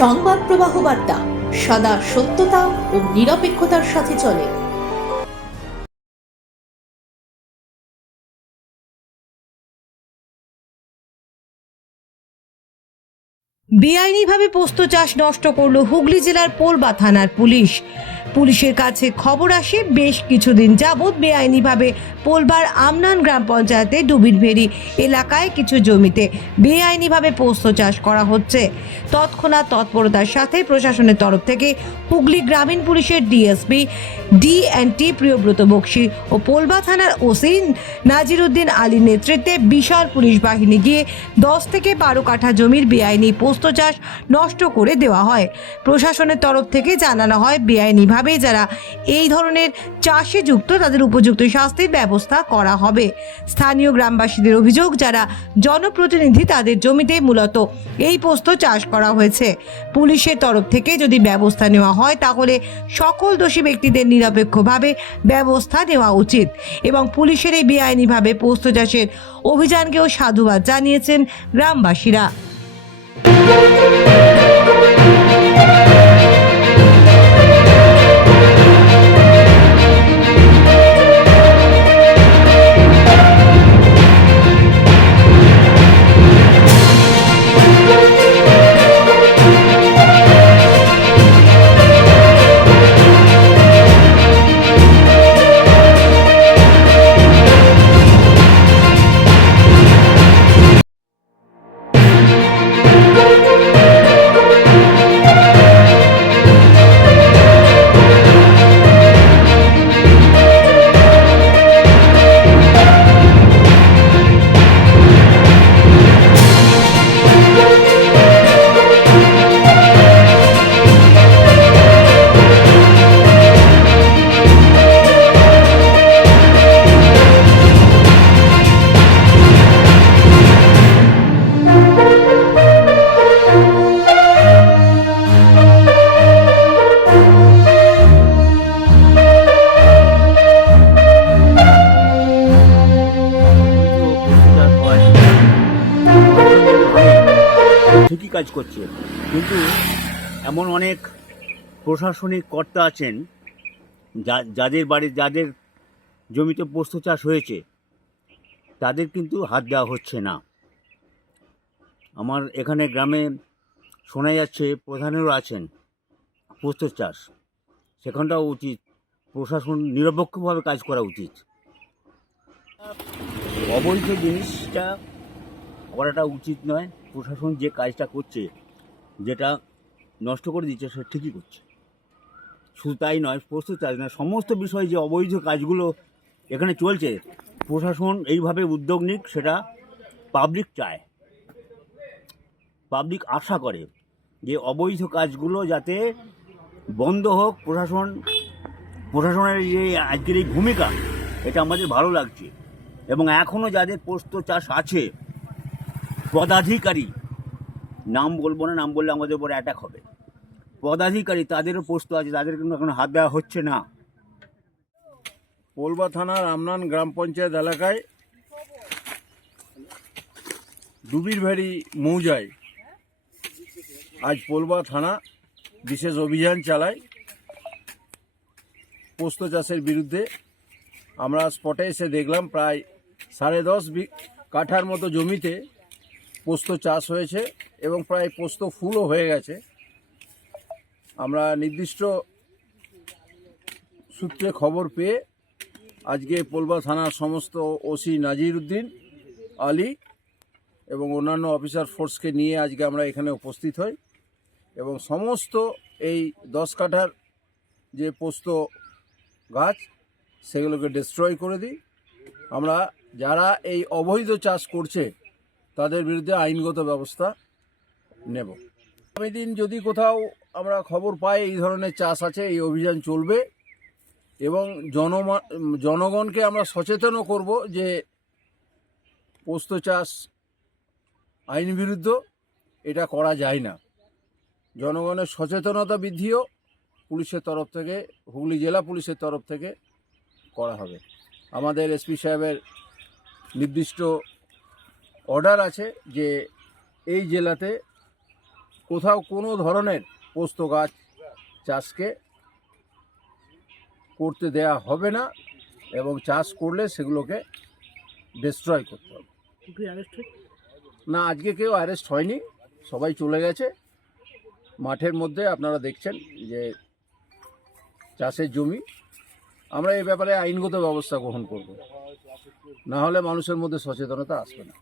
সংবাদ প্রবাহ বার্তা, সদা সত্যতা ও নিরপেক্ষতার সাথে চলে। বেআইনিভাবে পোস্ত চাষ নষ্ট করল হুগলি জেলার পোলবা থানার পুলিশ। পুলিশের কাছে খবর আসে বেশ কিছুদিন যাবৎ বেআইনিভাবে পোলবার আমনান গ্রাম পঞ্চায়েতে ডুবিরভেরি এলাকায় কিছু জমিতে বেআইনিভাবে পোস্ত চাষ করা হচ্ছে। তৎক্ষণাৎ তৎপরতার সাথে প্রশাসনের তরফ থেকে হুগলি গ্রামীণ পুলিশের DSP D and T Priyabrata Bakshi ও পোলবা থানার ওসি নাজিরুদ্দিন আলীর নেতৃত্বে বিশাল পুলিশ বাহিনী গিয়ে দশ থেকে বারো কাঠা জমির বেআইনি পোস্ত চাষ নষ্ট করে দেওয়া হয়। প্রশাসনের তরফ থেকে জানানো হয় বেআইনিভাবে যারা এই ধরনের চাষে যুক্ত, তাদের উপযুক্ত শাস্তির ব্যবস্থা করা হবে। স্থানীয় গ্রামবাসীদের অভিযোগ, যারা জনপ্রতিনিধি, তাদের জমিতে মূলত এই পোস্ত চাষ করা হয়েছে। পুলিশের তরফ থেকে যদি ব্যবস্থা নেওয়া হয়, তাহলে সকল দোষী ব্যক্তিদের নিরপেক্ষভাবে ব্যবস্থা নেওয়া উচিত এবং পুলিশের এই বেআইনিভাবে পোস্ত চাষের অভিযানকেও সাধুবাদ জানিয়েছেন গ্রামবাসীরা। কাজ করছে। কিন্তু এমন অনেক প্রশাসনিক কর্তা আছেন, যা- যাদের বাড়ি, যাদের জমিতে পোস্ত চাষ হয়েছে, তাদের কিন্তু হাত দেওয়া হচ্ছে না। আমার এখানে গ্রামে শোনা যাচ্ছে প্রধানেরও আছেন পোস্ত চাষ। সেখানটাও উচিত, প্রশাসন নিরপেক্ষভাবে কাজ করা উচিত। অবৈধ জিনিসটা করাটা উচিত নয়, প্রশাসন যে কাজটা করছে, যেটা নষ্ট করে দিচ্ছে সেটা ঠিকই করছে। শুধু তাই নয়, প্রস্তুত চাষ না সমস্ত বিষয় যে অবৈধ কাজগুলো এখানে চলছে, প্রশাসন এইভাবে উদ্যোগ নিক, সেটা পাবলিক চায়। পাবলিক আশা করে যে অবৈধ কাজগুলো যাতে বন্ধ হোক, প্রশাসন, প্রশাসনের যে আজকের এই ভূমিকা, এটা আমাদের ভালো লাগছে। এবং এখনও যাদের পোস্ত চাষ আছে পদাধিকারী। নাম বলব না, নাম বললে আমাদের উপর অ্যাটাক হবে। পদাধিকারী তাদেরও পোস্ত আছে, তাদের কিন্তু এখন হাত দেওয়া হচ্ছে না। পোলবা থানার আমনান গ্রাম পঞ্চায়েত এলাকায় ডুবিরভেড়ি মৌজায় আজ পোলবা থানা বিশেষ অভিযান চালায়। পোস্ত চাষের বিরুদ্ধে আমরা স্পটে এসে দেখলাম, প্রায় সাড়ে দশ কাঠার মতো জমিতে পোস্ত চাষ হয়েছে এবং প্রায় পোস্ত ফুলও হয়ে গেছে। আমরা নির্দিষ্ট সূত্রে খবর পেয়ে আজকে পোলবা থানার সমস্ত ওসি নাজির উদ্দিন, আলী এবং অন্যান্য অফিসার ফোর্সকে নিয়ে আজকে আমরা এখানে উপস্থিত হই এবং সমস্ত এই দশ কাঠার যে পোস্ত গাছ, সেগুলোকে ডিস্ট্রয় করে দিই। আমরা যারা এই অবৈধ চাষ করছে তাদের বিরুদ্ধে আইনগত ব্যবস্থা নেব। আগামী দিন যদি কোথাও আমরা খবর পাই এই ধরনের চাষ আছে, এই অভিযান চলবে এবং জনমা, জনগণকে আমরা সচেতনও করব যে পোস্ত চাষ আইন বিরুদ্ধ, এটা করা যায় না। জনগণের সচেতনতা বৃদ্ধিও পুলিশের তরফ থেকে, হুগলি জেলা পুলিশের তরফ থেকে করা হবে। আমাদের এসপি সাহেবের নির্দিষ্ট অর্ডার আছে যে এই জেলাতে কোথাও কোনো ধরনের পোস্ত গাছ চাষকে করতে দেয়া হবে না এবং চাষ করলে সেগুলোকে ডিস্ট্রয় করতে হবে। না আজকে কেউ অ্যারেস্ট হয়নি সবাই চলে গেছে। মাঠের মধ্যে আপনারা দেখছেন যে চাষের জমি। আমরা এই ব্যাপারে আইনগত ব্যবস্থা গ্রহণ করব। না হলে মানুষের মধ্যে সচেতনতা আসবে না।